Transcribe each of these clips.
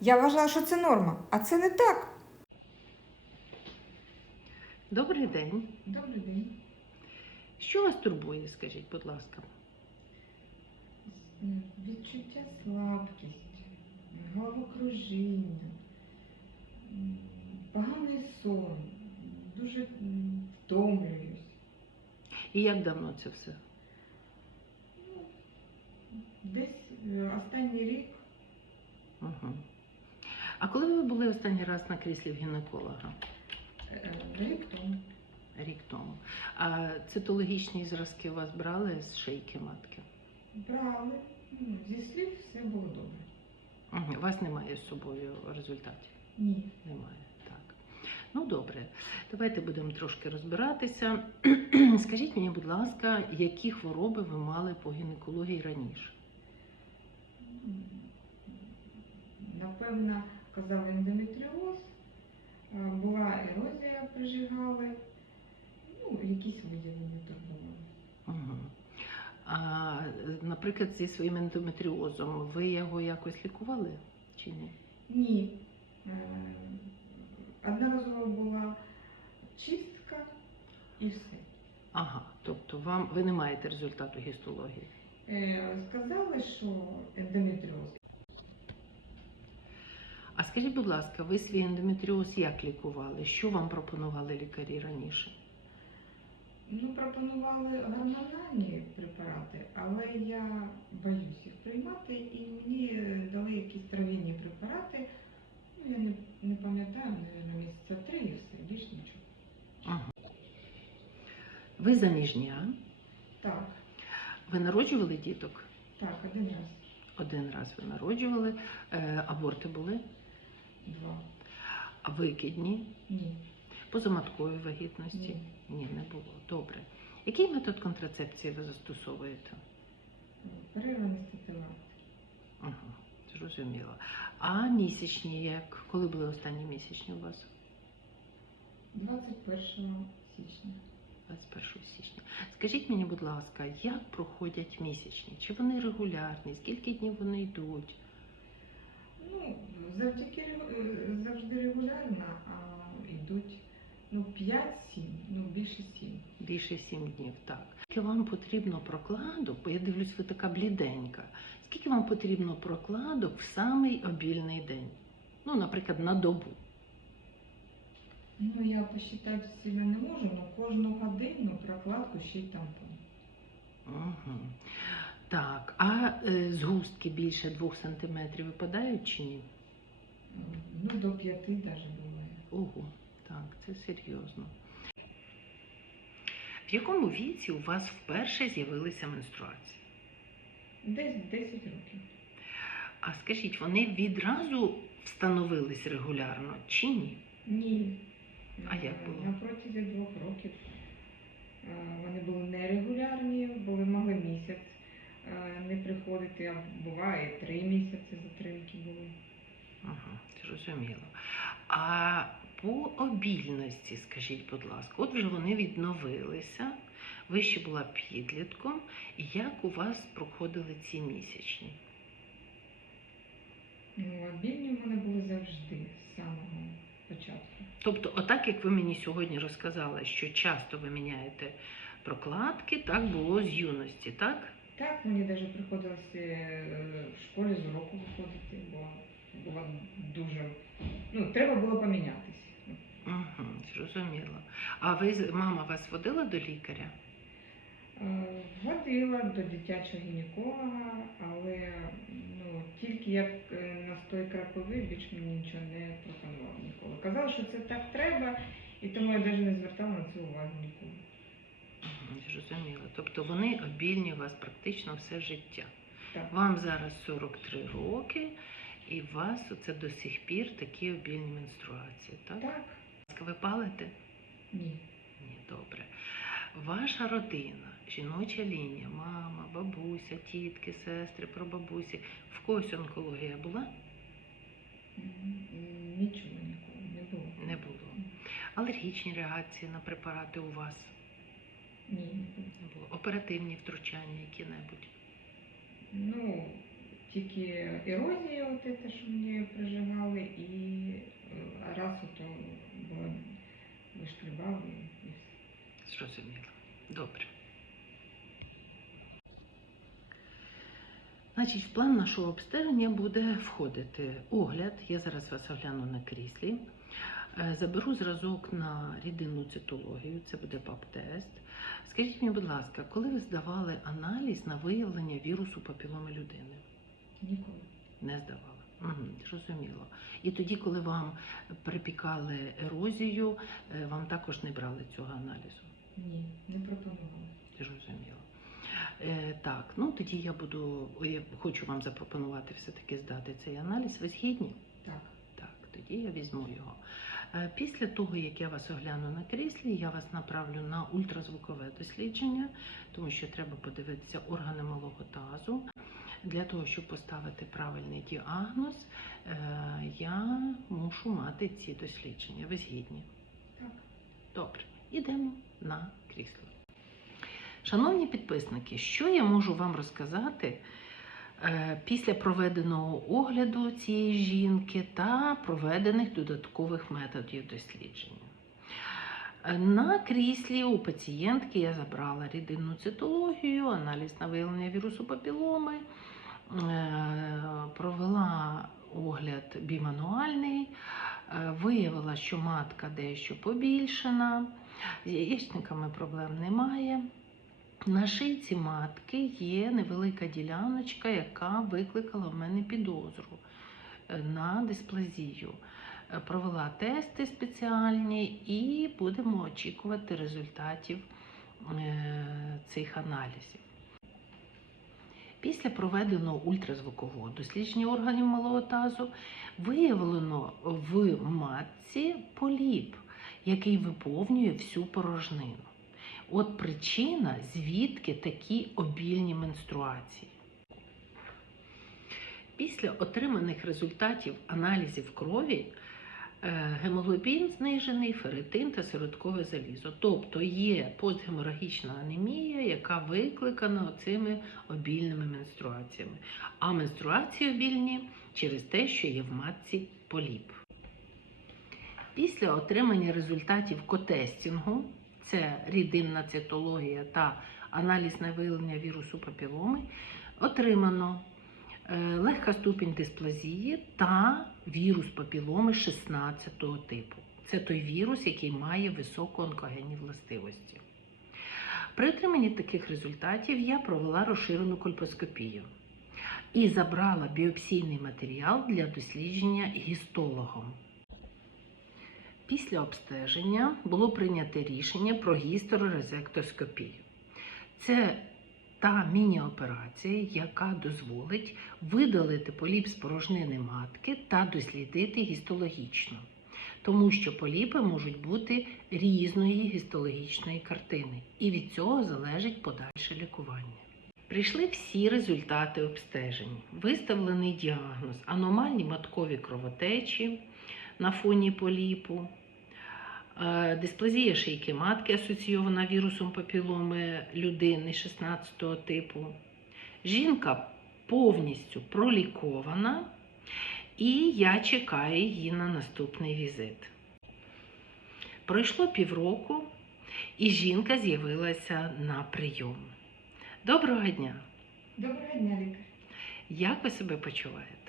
Я вважала, що це норма, а це не так. Добрий день. Добрий день. Що вас турбує, скажіть, будь ласка? Відчуття слабкість, головокружіння, поганий сон, дуже втомлююсь. І як давно це все? Десь е, останній рік Угу. А коли ви були останній раз на кріслі в гінеколога? е, рік тому. Рік тому. А цитологічні зразки у вас брали з шийки матки? Брали. Ну, Зі слів все було добре. Угу. У вас немає з собою результатів? Ні. Немає. Так. Ну добре, давайте будемо трошки розбиратися. Скажіть мені, будь ласка, які хвороби ви мали по гінекології раніше? Напевно, казав ендометріоз, була ерозія прижигали, ну, якісь виділення турбували. Угу. А, наприклад, зі своїм ендометріозом ви його якось лікували чи ні? Ні. Е, Одноразово була чистка і все. Ага, тобто вам ви не маєте результату гістології. Е, Сказали, що ендометріоз. А скажіть, будь ласка, ви свій ендометріоз як лікували? Що вам пропонували лікарі раніше? Ну, пропонували гормональні препарати, але я боюсь їх приймати, і мені дали якісь трав'яні препарати. Ну, я не, не пам'ятаю, мабуть, місяця три і все, більш нічого. Ага. Ви заміжня? Так, Ви народжували діток? так, один раз, Один раз ви народжували. Е, аборти були? Два. А викидні? Ні. Позаматкової вагітності? Ні. Ні, не було. Добре. Який метод контрацепції ви застосовуєте? Перерваний статилат. Ага, зрозуміло. А місячні як? Коли були останні місячні у вас? 21 січня. 21 січня. Скажіть мені, будь ласка, як проходять місячні? Чи вони регулярні? Скільки днів вони йдуть? Ну, завдяки завжди регулярно, а йдуть ну, 5-7, ну більше 7. Більше сім днів, так. Скільки вам потрібно прокладок, бо я дивлюсь, ви така бліденька. Скільки вам потрібно прокладок в самий обільний день? Ну, наприклад, на добу. Ну, я посчитати себе не можу, але кожну годину прокладку ще й тампон. Угу. Так, а е, згустки більше двох сантиметрів випадають чи ні? Ну, до п'яти навіть буває. Ого, так, це серйозно. В якому віці у вас вперше з'явилися менструації? Десь 10 років. А скажіть, вони відразу встановились регулярно чи ні? Ні. А як було? На протязі двох років вони були нерегулярні, були не а буває три місяці затримки були. Ага, зрозуміло. А по обільності, скажіть, будь ласка, от вже вони відновилися, ви ще була підлітком, і як у вас проходили ці місячні? Ну, обільні в мене були завжди з самого початку. Тобто, отак, як ви мені сьогодні розказали, що часто ви міняєте прокладки, так було з юності, так? Так, мені навіть приходилося е, в школі з уроку виходити, бо було дуже. Ну, треба було помінятися. Угу, зрозуміло. А ви мама вас водила до лікаря? Е, Водила до дитячого гінеколога, але ну, тільки як е, настой крапови, більш мені нічого не пропонував ніколи. Казав, що це так треба, і тому я навіть не звертала на це увагу ніколи. Зрозуміло. Тобто вони обільні у вас практично все життя. Так. Вам зараз 43 роки, і у вас оце до сих пір такі обільні менструації, так? Так? Ви палите? Ні. Ні, добре. Ваша родина, жіноча лінія, мама, бабуся, тітки, сестри, прабабусі. В когось онкологія була? Нічого ніколи не було. Не було. Алергічні реакції на препарати у вас ні. Або. Оперативні втручання які-небудь. Ну, тільки ерозія, от те, що мені приживали, і е, раз ото вишкрібали і все. Зрозуміло. Добре. Значить, в план нашого обстеження буде входити огляд. Я зараз вас огляну на кріслі. Е, Заберу зразок на рідинну цитологію, це буде ПАП-тест. Скажіть мені, будь ласка, коли ви здавали аналіз на виявлення вірусу папіломи людини? Ніколи. Не здавала. Угу, зрозуміло. І тоді, коли вам припікали ерозію, е, вам також не брали цього аналізу. Ні, не пропонували. Зрозуміло. Е, так, ну тоді я буду, я хочу вам запропонувати все-таки здати цей аналіз. Ви згідні? Так. Так, тоді я візьму його. Е, Після того, як я вас огляну на кріслі, я вас направлю на ультразвукове дослідження, тому що треба подивитися органи малого тазу. Для того, щоб поставити правильний діагноз, е, я мушу мати ці дослідження. Ви згідні? Так. Добре, ідемо на крісло. Шановні підписники, що я можу вам розказати е, після проведеного огляду цієї жінки та проведених додаткових методів дослідження? Е, На кріслі у пацієнтки я забрала рідинну цитологію, аналіз на виявлення вірусу папіломи, е, провела огляд бімануальний, виявила, що матка дещо побільшена, з яєчниками проблем немає. На шийці матки є невелика діляночка, яка викликала в мене підозру е, на дисплазію. Е, Провела тести спеціальні і будемо очікувати результатів е, цих аналізів. Після проведеного ультразвукового дослідження органів малого тазу виявлено в матці поліп, який виповнює всю порожнину. От причина, звідки такі обільні менструації. Після отриманих результатів аналізів крові е, гемоглобін знижений, ферритин та сироткове залізо. Тобто є постгеморагічна анемія, яка викликана цими обільними менструаціями. А менструації обільні через те, що є в матці поліп. Після отримання результатів котестінгу, це рідинна цитологія та аналіз на виявлення вірусу папіломи, отримано е, легка ступінь дисплазії та вірус папіломи 16 типу. Це той вірус, який має високу онкогенні властивості. При отриманні таких результатів я провела розширену кольпоскопію і забрала біопсійний матеріал для дослідження гістологом. Після обстеження було прийнято рішення про гісторорезектоскопію. Це та міні-операція, яка дозволить видалити поліп з порожнини матки та дослідити гістологічно, тому що поліпи можуть бути різної гістологічної картини, і від цього залежить подальше лікування. Прийшли всі результати обстежень. Виставлений діагноз аномальні маткові кровотечі на фоні поліпу, дисплазія шийки матки асоційована вірусом папіломи людини 16 типу. Жінка повністю пролікована, і я чекаю її на наступний візит. Пройшло півроку, і жінка з'явилася на прийом. Доброго дня! Доброго дня, лікар. Як ви себе почуваєте?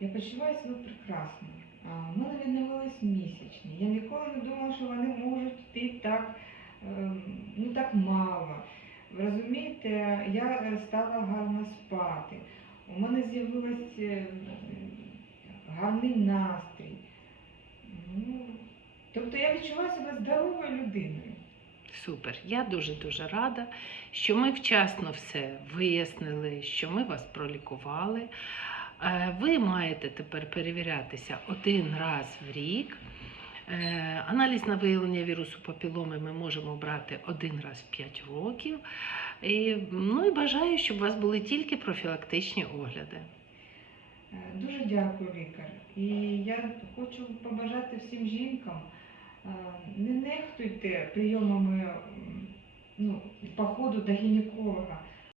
Я почуваю себе прекрасно. А, У мене відновились місячні. Я ніколи не думала, що вони можуть йти так, ем, ну так мало. Ви розумієте, я е, стала гарно спати. У мене з'явився гарний настрій. Ну, тобто я відчуваю себе здоровою людиною. Супер. Я дуже дуже рада, що ми вчасно все вияснили, що ми вас пролікували. Е, Ви маєте тепер перевірятися один раз в рік. Е, Аналіз на виявлення вірусу папіломи ми можемо брати один раз в 5 років. І, ну і бажаю, щоб у вас були тільки профілактичні огляди. Е, Дуже дякую, лікар. І я хочу побажати всім жінкам, не нехтуйте прийомами ну, походу до гінеколога.